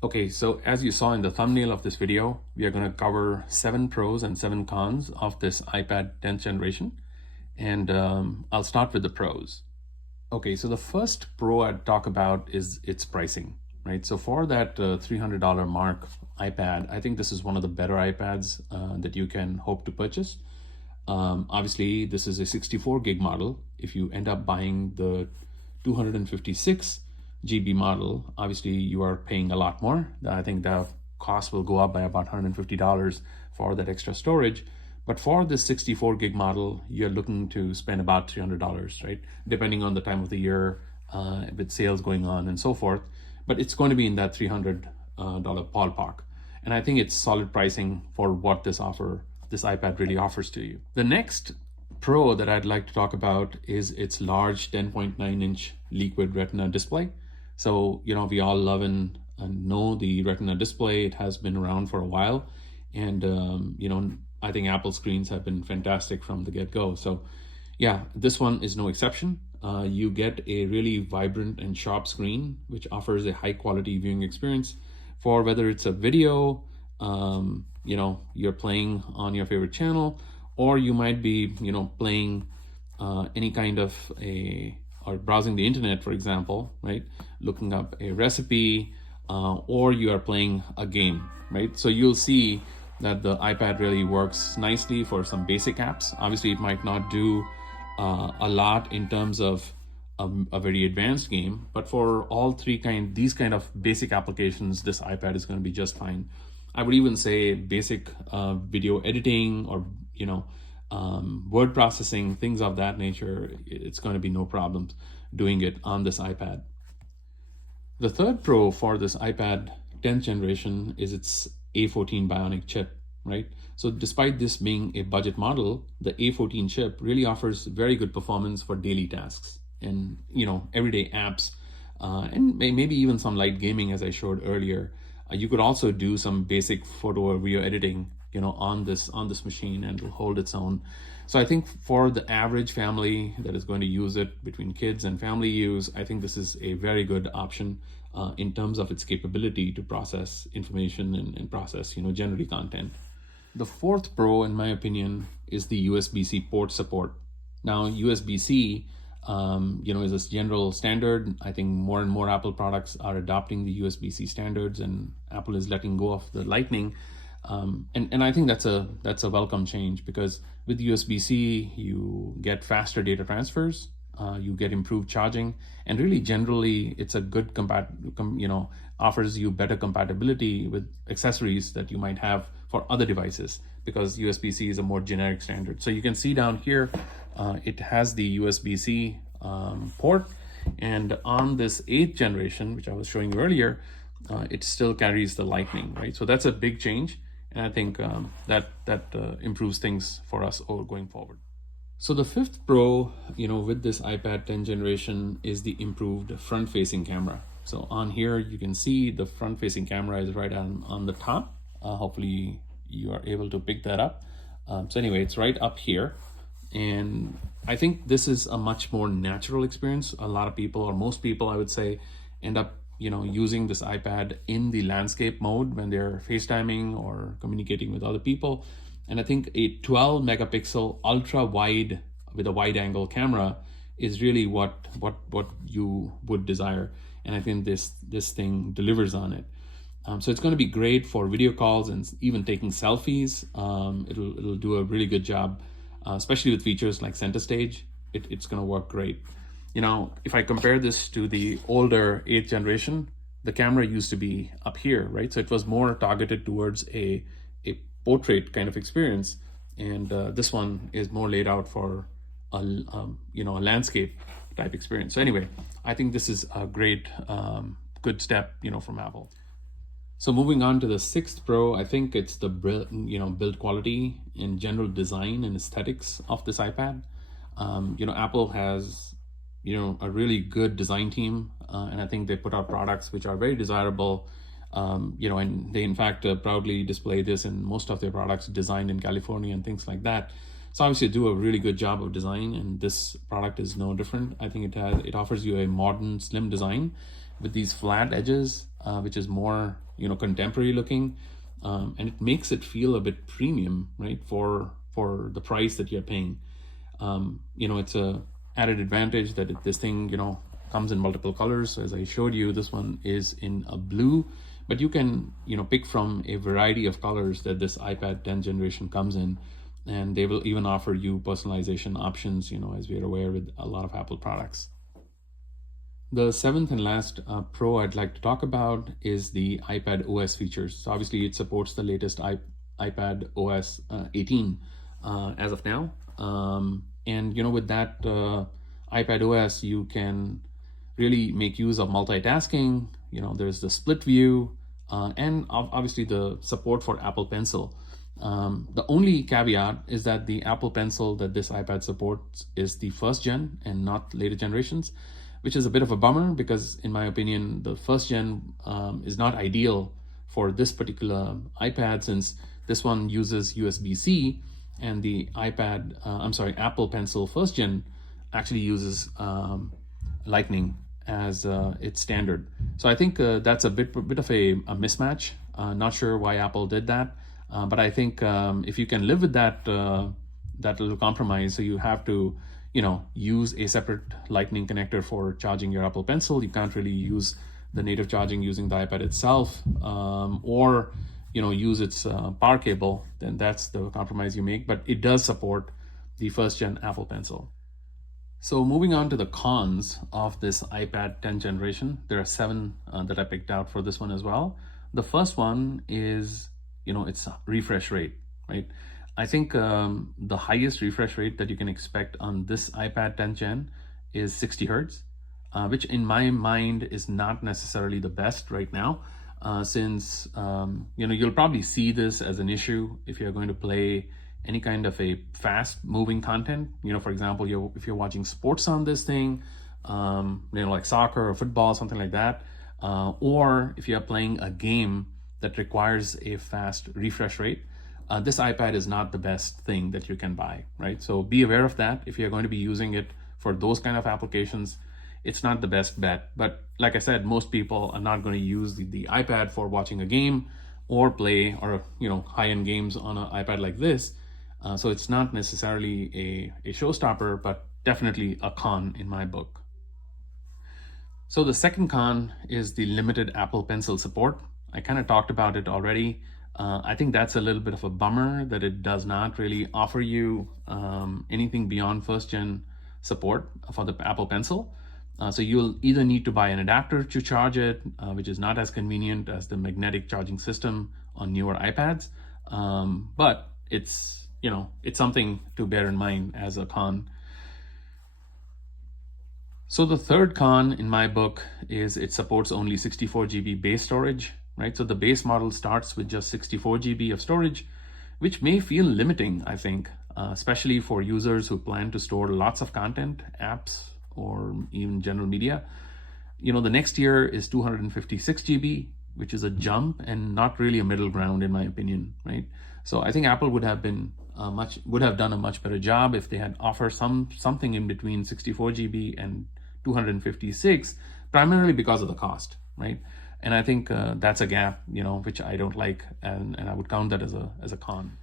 Okay, so as you saw in the thumbnail of this video, we are going to cover 7 pros and 7 cons of this iPad 10th generation. And I'll start with the pros. Okay, so the first pro I'd talk about is its pricing, right? So for that $300 mark iPad, I think this is one of the better iPads that you can hope to purchase. Obviously, this is a 64 gig model. If you end up buying the 256 GB model, obviously you are paying a lot more. I think the cost will go up by about $150 for that extra storage. But for this 64 gig model, you're looking to spend about $300, right? Depending on the time of the year, with sales going on and so forth. But it's going to be in that $300 ballpark. And I think it's solid pricing for what this iPad really offers to you. The next pro that I'd like to talk about is its large 10.9-inch liquid retina display. So, we all love and know the retina display. It has been around for a while. And, I think Apple screens have been fantastic from the get-go. So yeah, this one is no exception. You get a really vibrant and sharp screen, which offers a high quality viewing experience for whether it's a video, you're playing on your favorite channel, or you might be, playing any kind of or browsing the internet, for example, right? Looking up a recipe, or you are playing a game, right? So you'll see that the iPad really works nicely for some basic apps. Obviously, it might not do a lot in terms of a very advanced game, but for all these kind of basic applications, this iPad is going to be just fine. I would even say basic video editing or word processing, things of that nature, it's going to be no problems doing it on this iPad. The third pro for this iPad 10th generation is its A14 Bionic chip, right? So despite this being a budget model, the A14 chip really offers very good performance for daily tasks and everyday apps, and maybe even some light gaming, as I showed earlier. You could also do some basic photo or video editing, on this machine, and it'll hold its own. So I think for the average family that is going to use it, between kids and family use, I think this is a very good option in terms of its capability to process information and process, generally content. The fourth pro, in my opinion, is the USB-C port support. Now, USB-C, is a general standard. I think more and more Apple products are adopting the USB-C standards, and Apple is letting go of the Lightning. And I think that's a welcome change, because with USB-C, you get faster data transfers, you get improved charging, and really generally it's a good offers you better compatibility with accessories that you might have for other devices, because USB-C is a more generic standard. So you can see down here, it has the USB-C port, and on this 8th generation, which I was showing you earlier, it still carries the Lightning, right? So that's a big change, and I think that improves things for us going forward. So the fifth pro, with this iPad 10th generation is the improved front-facing camera. So on here, you can see the front-facing camera is right on the top. Hopefully you are able to pick that up. So anyway, it's right up here. And I think this is a much more natural experience. A lot of people, or most people, I would say, end up using this iPad in the landscape mode when they're FaceTiming or communicating with other people. And I think a 12 megapixel ultra wide with a wide angle camera is really what you would desire. And I think this thing delivers on it. So it's going to be great for video calls and even taking selfies. It'll do a really good job, especially with features like center stage. It's going to work great. If I compare this to the older 8th generation, the camera used to be up here, right? So it was more targeted towards a portrait kind of experience, and this one is more laid out for a landscape type experience. So anyway, I think this is a great good step from Apple. So moving on to the 6th Pro, I think it's the build quality and general design and aesthetics of this iPad. Apple has a really good design team, and I think they put out products which are very desirable. And they in fact proudly display this in most of their products, designed in California and things like that. So obviously do a really good job of design, and this product is no different. I think it offers you a modern, slim design, with these flat edges, which is more, contemporary looking. And it makes it feel a bit premium, right, for the price that you're paying. It's a added advantage that this thing, comes in multiple colors. So as I showed you, this one is in a blue, but you can, pick from a variety of colors that this iPad 10th generation comes in, and they will even offer you personalization options, as we are aware with a lot of Apple products. The seventh and last pro I'd like to talk about is the iPad OS features. So obviously it supports the latest iPad OS 18 as of now. And with that iPad OS, you can really make use of multitasking. There's the split view, and obviously the support for Apple Pencil. The only caveat is that the Apple Pencil that this iPad supports is the first gen and not later generations, which is a bit of a bummer because in my opinion, the first gen is not ideal for this particular iPad, since this one uses USB-C and the Apple Pencil first gen actually uses Lightning as its standard. So I think that's a bit of a mismatch. Not sure why Apple did that, but I think if you can live with that little compromise, so you have to use a separate Lightning connector for charging your Apple Pencil. You can't really use the native charging using the iPad itself, or use its power cable. Then that's the compromise you make. But it does support the first gen Apple Pencil. So moving on to the cons of this iPad 10th generation, there are 7 that I picked out for this one as well. The first one is its refresh rate, right? I think the highest refresh rate that you can expect on this iPad 10th gen is 60 hertz, which in my mind is not necessarily the best right now, since you'll probably see this as an issue if you're going to play any kind of a fast moving content. For example, if you're watching sports on this thing, like soccer or football, something like that, or if you're playing a game that requires a fast refresh rate, this iPad is not the best thing that you can buy, right? So be aware of that. If you're going to be using it for those kind of applications, it's not the best bet. But like I said, most people are not going to use the iPad for watching a game or play or high-end games on an iPad like this. So it's not necessarily a showstopper, but definitely a con in my book. So the second con is the limited Apple Pencil support. I kind of talked about it already. I think that's a little bit of a bummer that it does not really offer you anything beyond first gen support for the Apple Pencil. So you'll either need to buy an adapter to charge it, which is not as convenient as the magnetic charging system on newer iPads. But it's something to bear in mind as a con. So the third con in my book is it supports only 64 GB base storage, right? So the base model starts with just 64 GB of storage, which may feel limiting, I think, especially for users who plan to store lots of content, apps, or even general media. The next tier is 256 GB, which is a jump and not really a middle ground in my opinion, right? So I think Apple would have done a much better job if they had offered something in between 64 GB and 256, primarily because of the cost, right? And I think that's a gap, which I don't like, and I would count that as a con.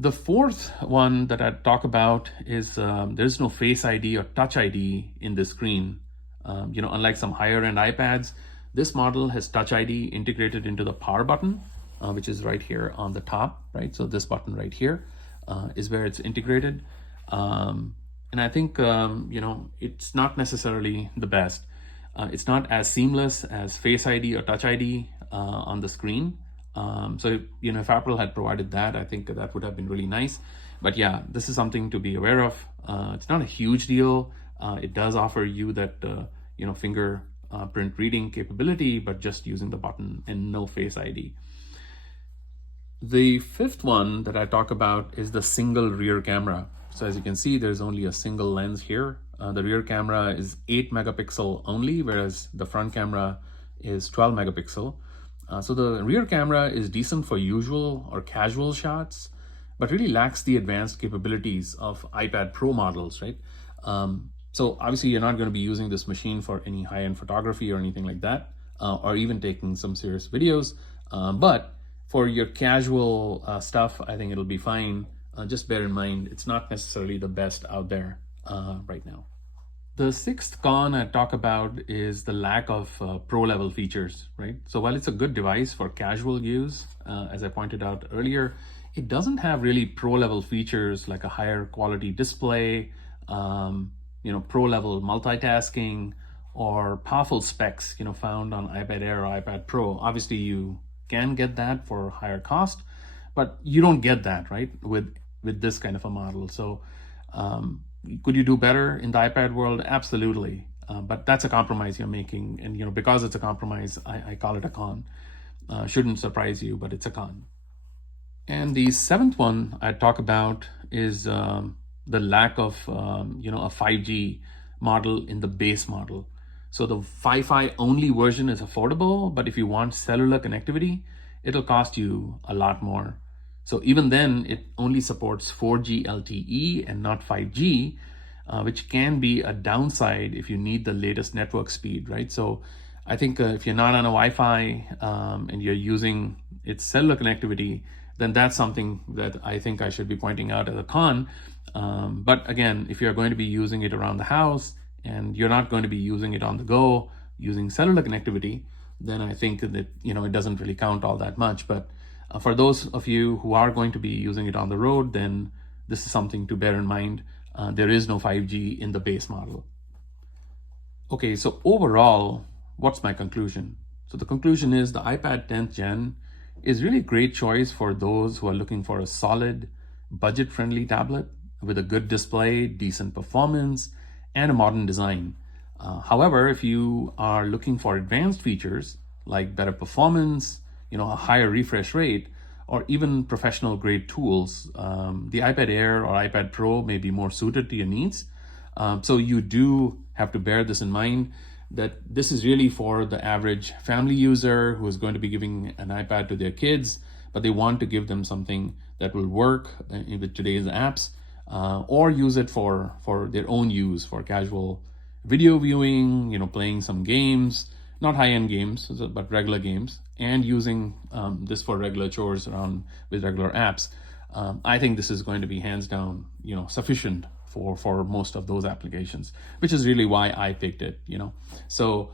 The fourth one that I'd talk about is there's no Face ID or Touch ID in this screen. Unlike some higher end iPads, this model has Touch ID integrated into the power button, which is right here on the top, right? So this button right here is where it's integrated. And I think, it's not necessarily the best. It's not as seamless as Face ID or Touch ID on the screen. So, if Apple had provided that, I think that would have been really nice. But yeah, this is something to be aware of. It's not a huge deal. It does offer you that, fingerprint reading capability, but just using the button and no Face ID. The fifth one that I talk about is the single rear camera. So as you can see, there's only a single lens here. The rear camera is 8 megapixel only, whereas the front camera is 12 megapixel. So the rear camera is decent for usual or casual shots, but really lacks the advanced capabilities of iPad Pro models, right? So obviously you're not going to be using this machine for any high-end photography or anything like that, or even taking some serious videos. But for your casual stuff, I think it'll be fine. Just bear in mind, it's not necessarily the best out there right now. The sixth con I talk about is the lack of pro level features, right? So while it's a good device for casual use, as I pointed out earlier, it doesn't have really pro level features like a higher quality display, pro level multitasking, or powerful specs, found on iPad Air or iPad Pro. Obviously you can get that for higher cost, but you don't get that, right, with this kind of a model. So could you do better in the iPad world? Absolutely. But that's a compromise you're making. And, because it's a compromise, I call it a con. Shouldn't surprise you, but it's a con. And the seventh one I talk about is the lack of, a 5G model in the base model. So the Wi-Fi only version is affordable, but if you want cellular connectivity, it'll cost you a lot more. So even then, it only supports 4G LTE and not 5G, which can be a downside if you need the latest network speed, right? So I think if you're not on a Wi-Fi and you're using its cellular connectivity, then that's something that I think I should be pointing out as a con. But again, if you're going to be using it around the house and you're not going to be using it on the go, using cellular connectivity, then I think that, it doesn't really count all that much. But for those of you who are going to be using it on the road, then this is something to bear in mind. There is no 5G in the base model. Okay, so overall, what's my conclusion? So the conclusion is the iPad 10th Gen is really a great choice for those who are looking for a solid, budget-friendly tablet with a good display, decent performance, and a modern design. However, if you are looking for advanced features like better performance, a higher refresh rate, or even professional grade tools, the iPad Air or iPad Pro may be more suited to your needs. So you do have to bear this in mind, that this is really for the average family user who is going to be giving an iPad to their kids, but they want to give them something that will work with today's apps, or use it for their own use, for casual video viewing, playing some games, not high-end games, but regular games, and using this for regular chores around with regular apps. I think this is going to be hands down, sufficient for most of those applications, which is really why I picked it, So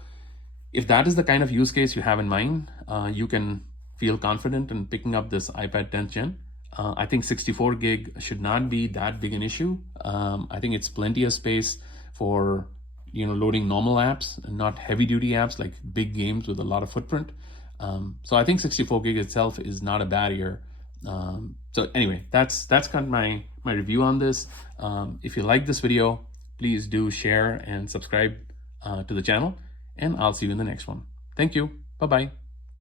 if that is the kind of use case you have in mind, you can feel confident in picking up this iPad 10th Gen. I think 64 gig should not be that big an issue. I think it's plenty of space for loading normal apps and not heavy duty apps like big games with a lot of footprint. So I think 64 gig itself is not a barrier. So anyway, that's kind of my review on this. If you like this video, please do share and subscribe to the channel, and I'll see you in the next one. Thank you. Bye-bye.